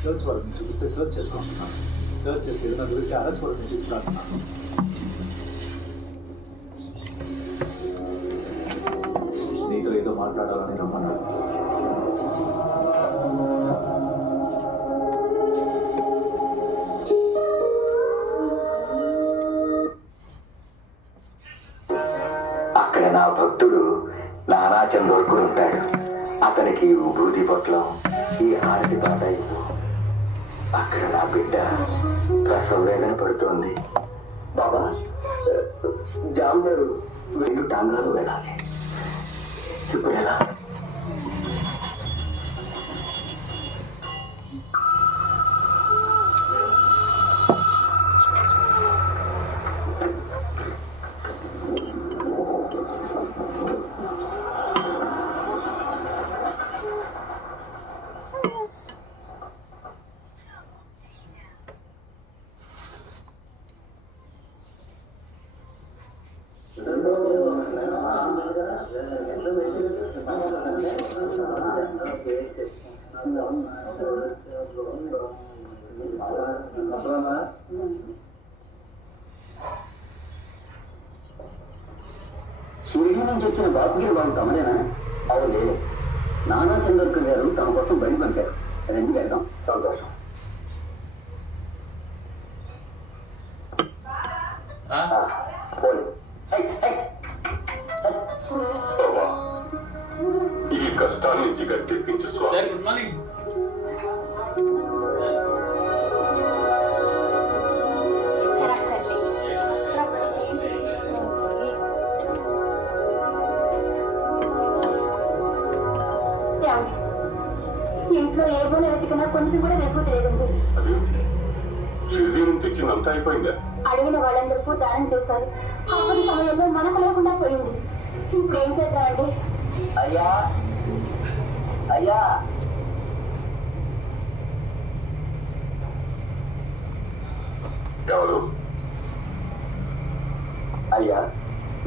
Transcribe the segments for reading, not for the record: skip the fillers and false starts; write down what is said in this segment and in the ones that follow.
Search వాళ్ళని చూపిస్తే search చేసుకుంటున్నాను. సర్చ్ చేసి ఏదైనా దొరికితే అరెస్ట్ వాళ్ళని తీసుకురాస్తున్నాను. నీతో ఏదో మాట్లాడాలని రమ్మన్నాడు. అక్కడ నా భక్తుడు నానాచంద్రుడు ఉంటాడు. అతనికి విభూతి పొట్లం, ఈ హారతి బాటాయి. అక్కడ నా బిడ్డ ప్రసవ వేదన పడుతోంది. బాబా, జామ్గారు 2 టాంగాలు వెళ్ళాలి. ఇప్పుడు ఎలా? షిరిడి నుంచి వచ్చిన బాబుగిరి బాబు తమదేనా? అవును, లేదు. నానా చంద్రకర్ గారు తమ కోసం బయట పంపారు. రండి వెళ్దాం. సంతోషం. ఈ కష్టాల నుంచి గట్టెక్కించు స్వామి. Good morning. ఇంట్లో ఏ బోన వెతికినా కొంచెం కూడా వెతుకు తెలియదండి. అది షిరిడి నుంచి తెచ్చినంత అయిపోయిందా? అడిగిన వాళ్ళందరికీ దానం చేశారు. అప్పటి సమయంలో మనకు లేకుండా పోయింది. ఇప్పుడు ఏం చేద్దామండి? అయ్యా అయ్యా, ఎవరు? అయ్యా,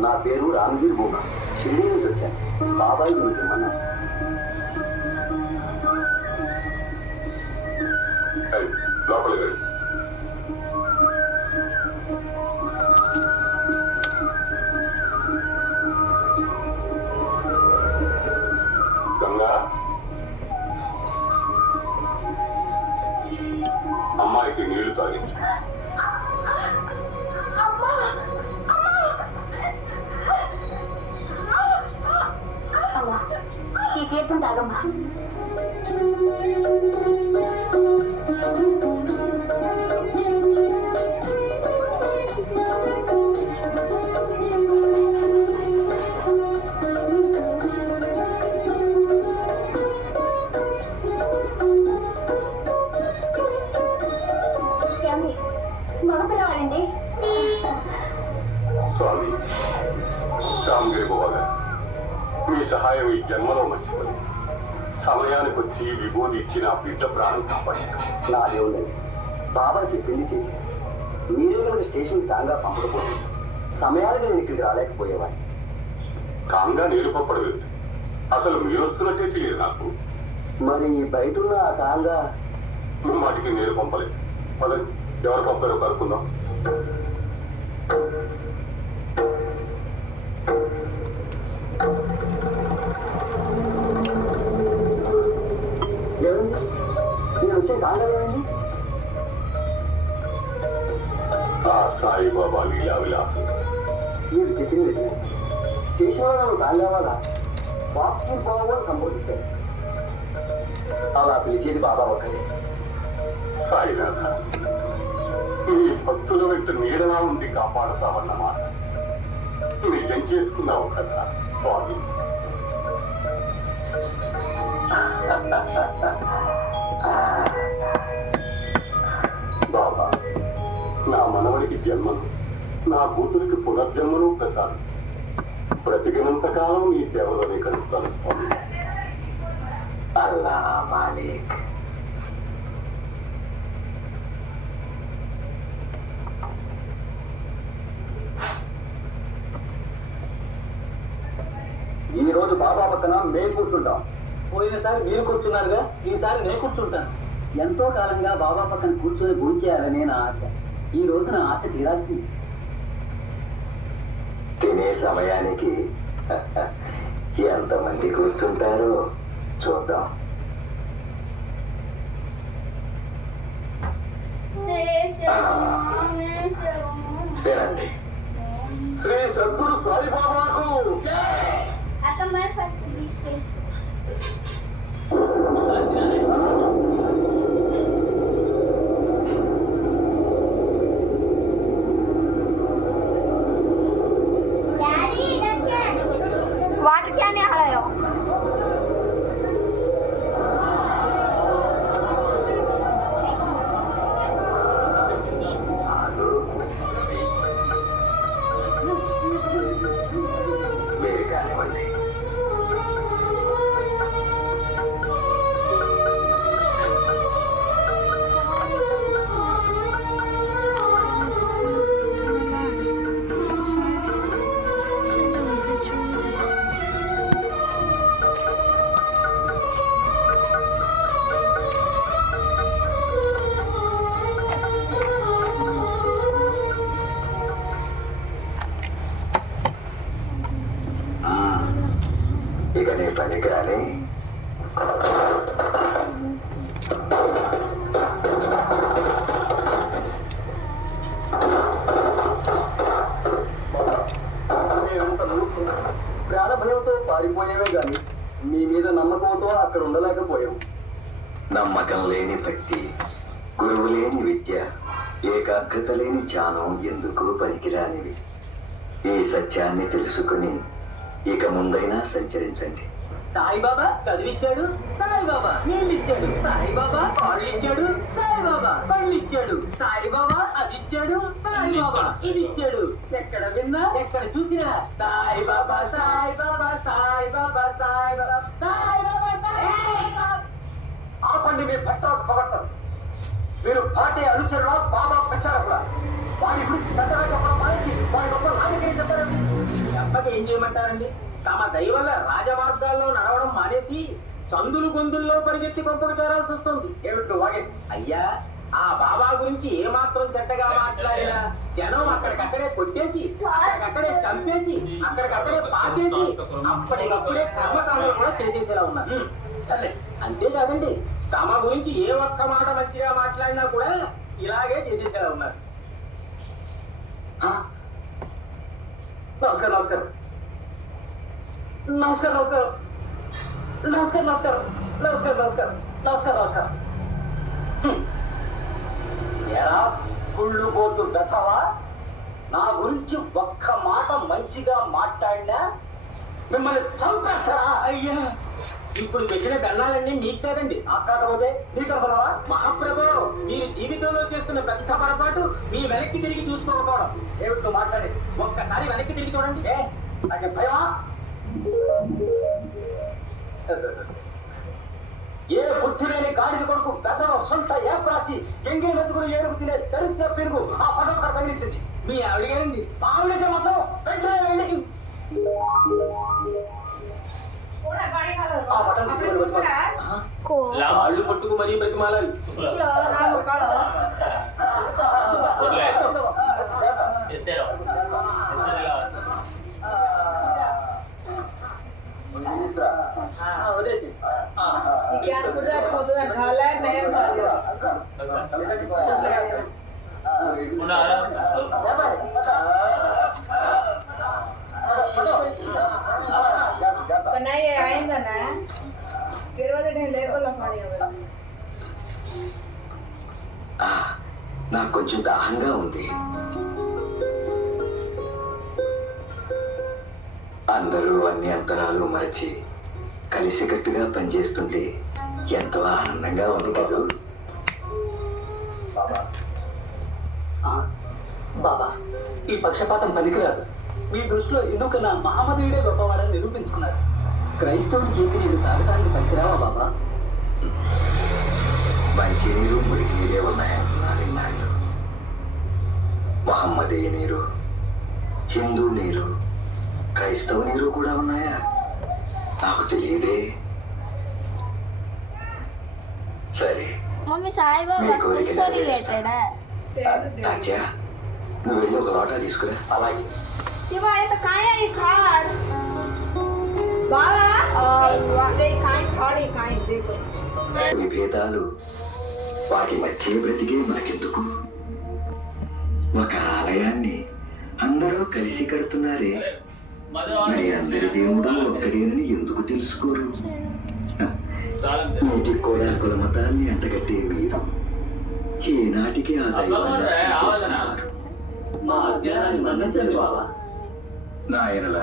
నా పేరు రామ్గీర్ బూమా. షిరిడి నుంచి వచ్చాను. బాబాయ్ మీకు ఇమ్మన్నా. లోపలికి రండి. గంగా, అమ్మాయికి నీళ్లు తాగించు. ఈ తీర్థం తాగమ్మా. మగపిల్లవాడండి. స్వామి రామ్గిరి బాబా, మీ సహాయం ఈ జన్మలో మర్చిపోయి సమయానికి వచ్చి విభూతి ఇచ్చిన బిడ్డ ప్రాణం కాపాడారు. నా దేవుడు బాబాకి పెళ్లి చేసి మీరే కనుక స్టేషన్ టాంగా పంపకపోతే సమయానికి నేను ఇక్కడికి రాలేకపోయేవాడిని. కాంగా నీరు పంపడలేదు. అసలు మీరు వస్తున్నట్టే తెలియదు నాకు. మరి బయట ఉన్న ఆ టాంగా వాటికి నీరు పంపలేదు. పదండి, ఎవరు పంపారో కనుక్కుందాం. ఏమండి, నేను వచ్చే టాంగా ఏమండి? ఆ సాయిబాబా లీలా విలాసం. మీరు చెప్పింది స్టేషన్లో నన్ను టాంగా వాళ్ళ బాక్స్కి పోవాలని సంబోధించారు. అలా పిలిచేది బాబా ఒకటే. సాయినాథ, మీ భక్తుల వెంట నీడలా ఉండి కాపాడుతావన్నమాట. నిజం చేసుకున్నావు కదా స్వామి. బాబా, నా మనవడికి జన్మను, నా కూతురికి పునర్జన్మను ప్రసాదం. బ్రతికినంత కాలం నీ సేవలోనే కలుస్తాను స్వామి. అల్లా మాలిక్. ఈ రోజు బాబా పక్కన మేము కూర్చుంటాం. పోయినసారి మీరు కూర్చున్నారుగా, ఈసారి నేను కూర్చుంటాను. ఎంతో కాలంగా బాబా పక్కన కూర్చొని భోంచేయాలనే నా ఆశ. ఈ రోజు నా ఆశ తీరాల్సింది. తినే సమయానికి ఎంతమంది కూర్చుంటారో చూద్దాం. తినండి. Shri Sadhguru సాయిబాబాకు Até mais fácil de esquecer. Daddy, water can you have? మీరు కానివ్వండి. ఇక నీ పని కానీ ప్రాణభయంతో పారిపోయేవే గాని మీ మీద నమ్మకంతో అక్కడ ఉండలేకపోయాం. నమ్మకం లేని భక్తి, గురువు లేని విద్య, ఏకాగ్రత లేని ధ్యానం ఎందుకు పనికిరానివి. ఈ సత్యాన్ని తెలుసుకుని ఇక ముందైనా సంచరించండి. సాయిబాబా చదివిచ్చాడు, సాయిబాబా నీళ్ళు ఇచ్చాడు, సాయిబాబా పాలు ఇచ్చాడు, సాయిబాబా పళ్ళు ఇచ్చాడు, సాయిబాబా అది ఇచ్చాడు, సాయిబాబా ఇది ఇచ్చాడు. ఎక్కడ విన్నా ఎక్కడ చూసినా సాయిబాబా సాయిబాబా సాయిబాబా సాయిబాబా సాయిబాబా సాయిబాబా. ఆపండి మీ భక్తులకు సమర్థం. మీరు పాటే అనుచరుల బాబా ప్రచారకుల. వారి గురించి పెద్దగా చెప్పడం మానేసి వారి గొప్ప నాయకులు చెప్పారండి. అప్పకి ఏం చేయమంటారండి? తమ దయ వల్ల రాజమార్గాల్లో నడవడం మానేసి సందులు గొంతుల్లో పరిగెత్తి కొంపకు చేరాల్సి వస్తుంది. ఏమిటో వాగే అయ్యా, ఆ బాబా గురించి ఏమాత్రం చెడ్డగా మాట్లాడినా జనం అక్కడికక్కడే కొట్టేసి, అక్కడికక్కడే చంపేసి, అక్కడికక్కడే పాకేసి, అప్పటికప్పుడే కర్మకాండలు కూడా చేసేసేలా ఉన్నారు. సరే, అంతేకాదండి, తమ గురించి ఏ ఒక్క మాట మంచిగా మాట్లాడినా కూడా ఇలాగే చేసేసేలా ఉన్నారు. నమస్కారం నమస్కారం నమస్కారం నమస్కారం నమస్కారం నమస్కారం నమస్కారం నమస్కారం నమస్కారం నమస్కారం. ఎరా కుళ్ళు పోతు గతవా, నా గురించి ఒక్క మాట మంచిగా మాట్లాడినా మిమ్మల్ని చంపేస్తారా? అయ్యా, ఇప్పుడు పెట్టిన దండాలన్నీ మీకు కాదండి, కాకపోతే నీకనపడవా? మహాప్రభు, మీరు జీవితంలో చేస్తున్న పెద్ద పొరపాటు మీ వెనక్కి తిరిగి చూసుకోకపోవడం. ఏమిటో మాట్లాడేది? ఒక్కసారి వెనక్కి తిరిగి చూడండి. నాకు భయమా? ఏ బుద్ధి లేని గాడిద కొడుకు పెద్దలో సొంత ఏప్రాసి ఎంగిలి మెతుకులు ఏడుపు తినే దరిద్ర పెరుగు ఆ పదం అక్కడ తగిలించింది. మీ ఆవిడ గారండి. మామిడితే మొత్తం వెంటనే వెళ్ళి ఆ బటన్ తీసుకుని వచ్చి కాళ్ళు పట్టుకు మరీ బతిమాలాలి. बनाइए आएंगे ना गिरवा दे लेवल पानी నాకు కొంచెం దాహంగా ఉంది. అందరూ అన్ని అంతరాలు మరచి కలిసికట్టుగా పనిచేస్తుంటే ఎంతో ఆనందంగా ఉంది కదూ. బాబా ఈ పక్షపాతం పనికిరాదు. మీ దృష్టిలో హిందూ కన్నా మహమ్మదీయుడే గొప్పవాడని నిరూపించుకున్నారు. క్రైస్తవులు చెప్పి నేను తాగటానికి పనికిరావా బాబా? మంచి నీరు మురికి నీరే ఉన్నాయన్నారు నాయుడు. మహమ్మదీయ నీరు, హిందూ నీరు, క్రైస్తవ నీరు కూడా ఉన్నాయా? నాకు తెలియదే. సరే, మమ్మీ సాయిబాబా మీ కోరిక బుక్స్ రిలేటెడా? అచ్చా, నువ్వు వెళ్ళి ఒక లోటా తీసుకురా. అలాగే. तेव्हा आता काय आहे खाड बाबा ते काय खाड आहे काय देखो విభేదాలు వాటి మధ్య బ్రతికే మనకెందుకు? ఒక ఆలయాన్ని అందరూ కలిసి కడుతున్నారే, మరి అందరి దేవుడు ఒక్కడేనని ఎందుకు తెలుసుకోరు? నీటి కూడా కుల మతాన్ని అంటగట్టే మీరు ఈనాటికి ఆ దైవాన్ని అర్థం చేసుకున్నారు. మా అజ్ఞానాన్ని మన్నించండి బాబా. నాయనలా